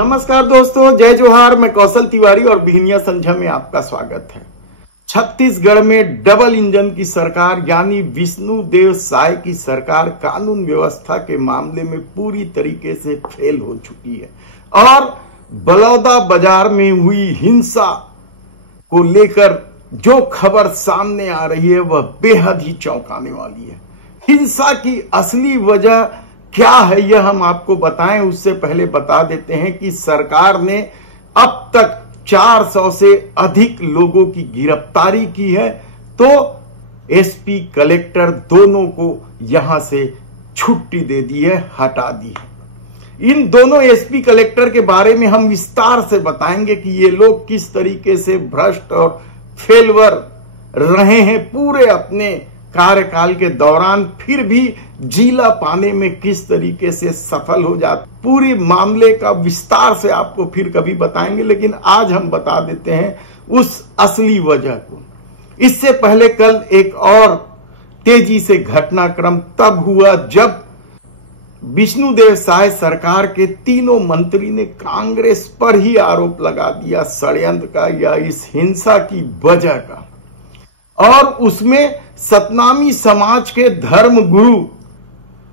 नमस्कार दोस्तों, जय जोहार। मैं कौशल तिवारी और बिहनिया संझा में आपका स्वागत है। छत्तीसगढ़ में डबल इंजन की सरकार यानी विष्णुदेव साय की सरकार कानून व्यवस्था के मामले में पूरी तरीके से फेल हो चुकी है और बलौदा बाजार में हुई हिंसा को लेकर जो खबर सामने आ रही है वह बेहद ही चौंकाने वाली है। हिंसा की असली वजह क्या है यह हम आपको बताएं, उससे पहले बता देते हैं कि सरकार ने अब तक 400 से अधिक लोगों की गिरफ्तारी की है, तो एसपी कलेक्टर दोनों को यहां से छुट्टी दे दी है, हटा दी है। इन दोनों एसपी कलेक्टर के बारे में हम विस्तार से बताएंगे कि ये लोग किस तरीके से भ्रष्ट और फेलवर रहे हैं पूरे अपने कार्यकाल के दौरान, फिर भी जीला पाने में किस तरीके से सफल हो जाते। पूरी मामले का विस्तार से आपको फिर कभी बताएंगे, लेकिन आज हम बता देते हैं उस असली वजह को। इससे पहले कल एक और तेजी से घटनाक्रम तब हुआ जब विष्णुदेव साय सरकार के तीनों मंत्री ने कांग्रेस पर ही आरोप लगा दिया षड्यंत्र का या इस हिंसा की वजह का, और उसमें सतनामी समाज के धर्म गुरु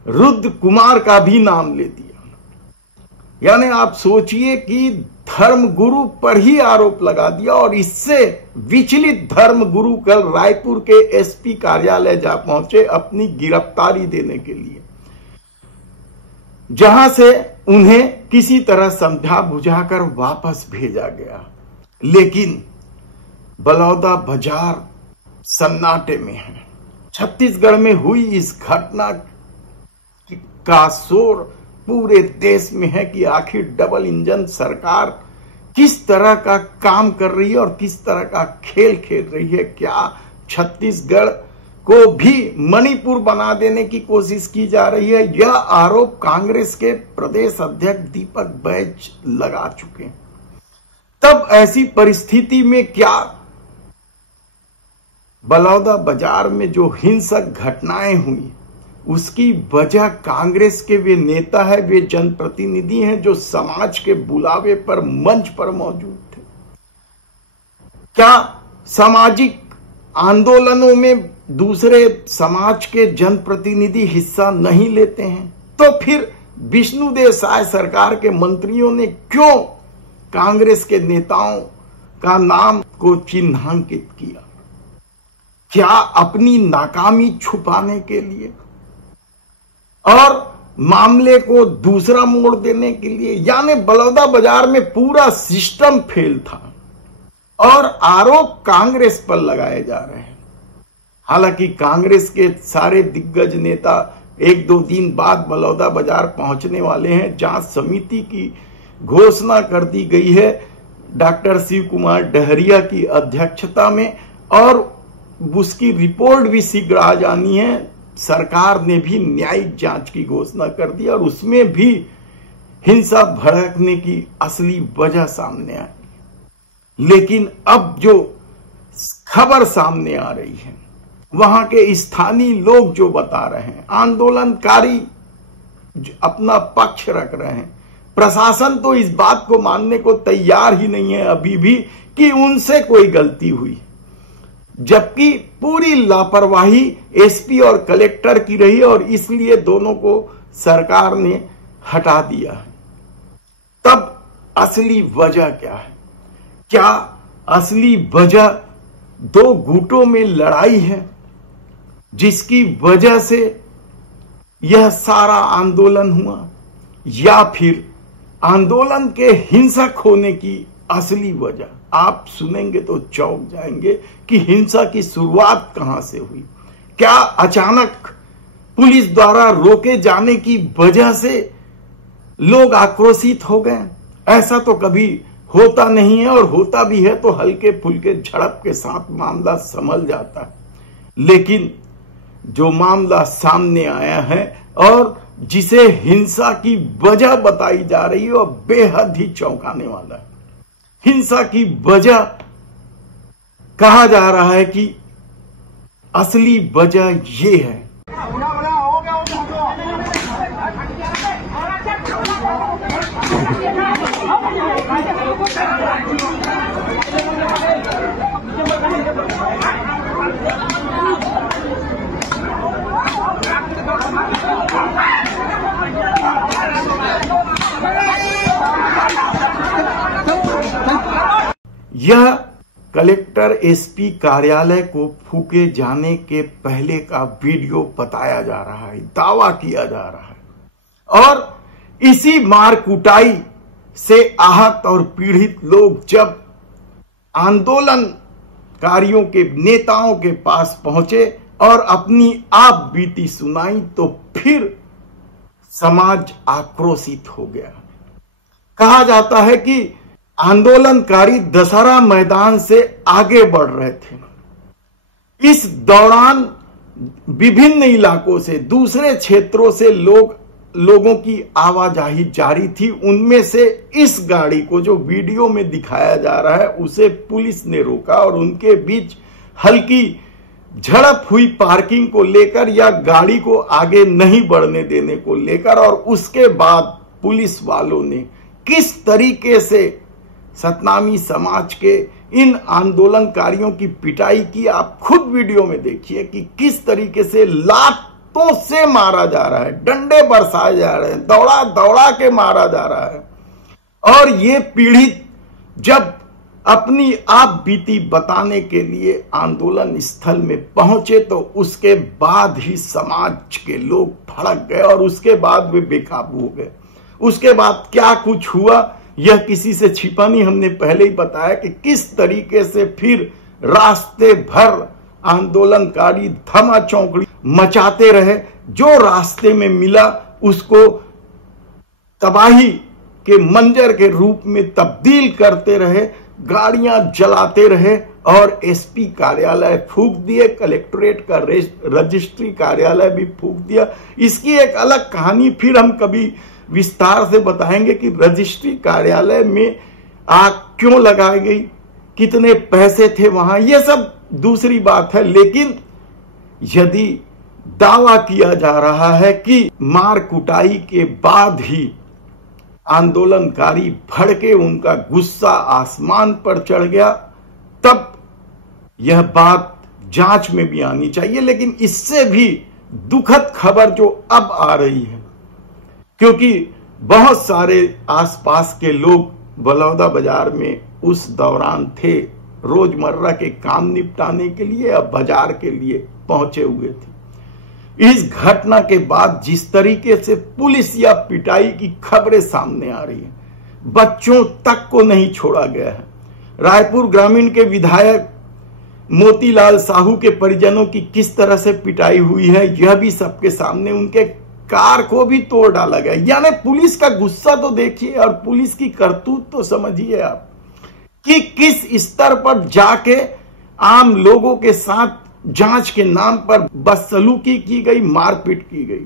रुद्र कुमार का भी नाम ले दिया। यानी आप सोचिए कि धर्म गुरु पर ही आरोप लगा दिया और इससे विचलित धर्म गुरु कल रायपुर के एसपी कार्यालय जा पहुंचे अपनी गिरफ्तारी देने के लिए, जहां से उन्हें किसी तरह समझा बुझाकर वापस भेजा गया। लेकिन बलौदा बाजार सन्नाटे में है। छत्तीसगढ़ में हुई इस घटना का शोर पूरे देश में है कि आखिर डबल इंजन सरकार किस तरह का काम कर रही है और किस तरह का खेल खेल रही है। क्या छत्तीसगढ़ को भी मणिपुर बना देने की कोशिश की जा रही है? यह आरोप कांग्रेस के प्रदेश अध्यक्ष दीपक बैज लगा चुके हैं। तब ऐसी परिस्थिति में क्या बलौदा बाजार में जो हिंसक घटनाएं हुई उसकी वजह कांग्रेस के वे नेता है, वे जनप्रतिनिधि हैं जो समाज के बुलावे पर मंच पर मौजूद थे। क्या सामाजिक आंदोलनों में दूसरे समाज के जनप्रतिनिधि हिस्सा नहीं लेते हैं? तो फिर विष्णुदेव साय सरकार के मंत्रियों ने क्यों कांग्रेस के नेताओं का नाम को चिन्हांकित किया? क्या अपनी नाकामी छुपाने के लिए और मामले को दूसरा मोड़ देने के लिए? यानी बलौदा बाजार में पूरा सिस्टम फेल था और आरोप कांग्रेस पर लगाए जा रहे हैं। हालांकि कांग्रेस के सारे दिग्गज नेता एक दो दिन बाद बलौदा बाजार पहुंचने वाले हैं। जांच समिति की घोषणा कर दी गई है डॉक्टर शिव कुमार डहरिया की अध्यक्षता में और उसकी रिपोर्ट भी शीघ्र आ जानी है। सरकार ने भी न्यायिक जांच की घोषणा कर दी और उसमें भी हिंसा भड़कने की असली वजह सामने आई। लेकिन अब जो खबर सामने आ रही है वहां के स्थानीय लोग जो बता रहे हैं, आंदोलनकारी अपना पक्ष रख रहे हैं, प्रशासन तो इस बात को मानने को तैयार ही नहीं है अभी भी कि उनसे कोई गलती हुई, जबकि पूरी लापरवाही एसपी और कलेक्टर की रही और इसलिए दोनों को सरकार ने हटा दिया है। तब असली वजह क्या है? क्या असली वजह दो गुटों में लड़ाई है जिसकी वजह से यह सारा आंदोलन हुआ, या फिर आंदोलन के हिंसक होने की असली वजह? आप सुनेंगे तो चौंक जाएंगे कि हिंसा की शुरुआत कहां से हुई। क्या अचानक पुलिस द्वारा रोके जाने की वजह से लोग आक्रोशित हो गए? ऐसा तो कभी होता नहीं है, और होता भी है तो हल्के फुल्के झड़प के साथ मामला संभल जाता है। लेकिन जो मामला सामने आया है और जिसे हिंसा की वजह बताई जा रही है वह बेहद ही चौंकाने वाला है। हिंसा की वजह कहा जा रहा है कि असली वजह ये है यह कलेक्टर एसपी कार्यालय को फूके जाने के पहले का वीडियो बताया जा रहा है, दावा किया जा रहा है। और इसी मार कुटाई से आहत और पीड़ित लोग जब आंदोलनकारियों के नेताओं के पास पहुंचे और अपनी आप बीती सुनाई तो फिर समाज आक्रोशित हो गया। कहा जाता है कि आंदोलनकारी दशहरा मैदान से आगे बढ़ रहे थे। इस दौरान विभिन्न इलाकों से, दूसरे क्षेत्रों से लोगों की आवाजाही जारी थी। उनमें से इस गाड़ी को जो वीडियो में दिखाया जा रहा है उसे पुलिस ने रोका और उनके बीच हल्की झड़प हुई पार्किंग को लेकर या गाड़ी को आगे नहीं बढ़ने देने को लेकर। और उसके बाद पुलिस वालों ने किस तरीके से सतनामी समाज के इन आंदोलनकारियों की पिटाई की, आप खुद वीडियो में देखिए कि किस तरीके से लातों से मारा जा रहा है, डंडे बरसाए जा रहे हैं, दौड़ा दौड़ा के मारा जा रहा है। और ये पीड़ित जब अपनी आप बीती बताने के लिए आंदोलन स्थल में पहुंचे तो उसके बाद ही समाज के लोग भड़क गए और उसके बाद वे बेकाबू हो गए। उसके बाद क्या कुछ हुआ यह किसी से छिपा नहीं। हमने पहले ही बताया कि किस तरीके से फिर रास्ते भर आंदोलनकारी धमा चौकड़ी मचाते रहे। जो रास्ते में मिला उसको तबाही के मंजर के रूप में तब्दील करते रहे, गाड़ियां जलाते रहे और एसपी कार्यालय फूंक दिए, कलेक्ट्रेट का रजिस्ट्री कार्यालय भी फूंक दिया। इसकी एक अलग कहानी फिर हम कभी विस्तार से बताएंगे कि रजिस्ट्री कार्यालय में आग क्यों लगाई गई, कितने पैसे थे वहां, यह सब दूसरी बात है। लेकिन यदि दावा किया जा रहा है कि मार कुटाई के बाद ही आंदोलनकारी भड़के, उनका गुस्सा आसमान पर चढ़ गया, तब यह बात जांच में भी आनी चाहिए। लेकिन इससे भी दुखद खबर जो अब आ रही है, क्योंकि बहुत सारे आसपास के लोग बलौदा बाजार में उस दौरान थे, रोजमर्रा के काम निपटाने के लिए या बाजार के लिए पहुंचे हुए थे। इस घटना के बाद जिस तरीके से पुलिस या पिटाई की खबरें सामने आ रही हैं, बच्चों तक को नहीं छोड़ा गया है। रायपुर ग्रामीण के विधायक मोतीलाल साहू के परिजनों की किस तरह से पिटाई हुई है यह भी सबके सामने, उनके कार को भी तोड़ डाला गया। यानी पुलिस का गुस्सा तो देखिए और पुलिस की करतूत तो समझिए आप कि किस स्तर पर जाके आम लोगों के साथ जांच के नाम पर बदसलूकी की गई, मारपीट की गई।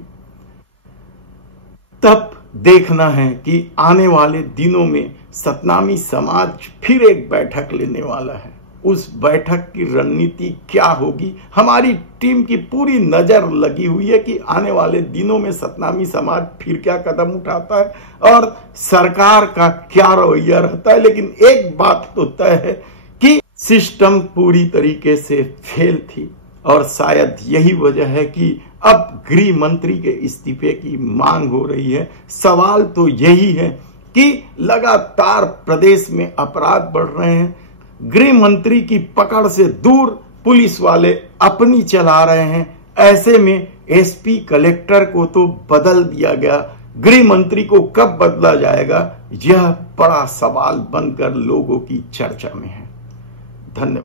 तब देखना है कि आने वाले दिनों में सतनामी समाज फिर एक बैठक लेने वाला है। उस बैठक की रणनीति क्या होगी, हमारी टीम की पूरी नजर लगी हुई है कि आने वाले दिनों में सतनामी समाज फिर क्या कदम उठाता है और सरकार का क्या रवैया रहता है। लेकिन एक बात तो तय है कि सिस्टम पूरी तरीके से फेल थी और शायद यही वजह है कि अब गृह मंत्री के इस्तीफे की मांग हो रही है। सवाल तो यही है कि लगातार प्रदेश में अपराध बढ़ रहे हैं, गृह मंत्री की पकड़ से दूर पुलिस वाले अपनी चला रहे हैं। ऐसे में एसपी कलेक्टर को तो बदल दिया गया, गृह मंत्री को कब बदला जाएगा यह बड़ा सवाल बनकर लोगों की चर्चा में है। धन्यवाद।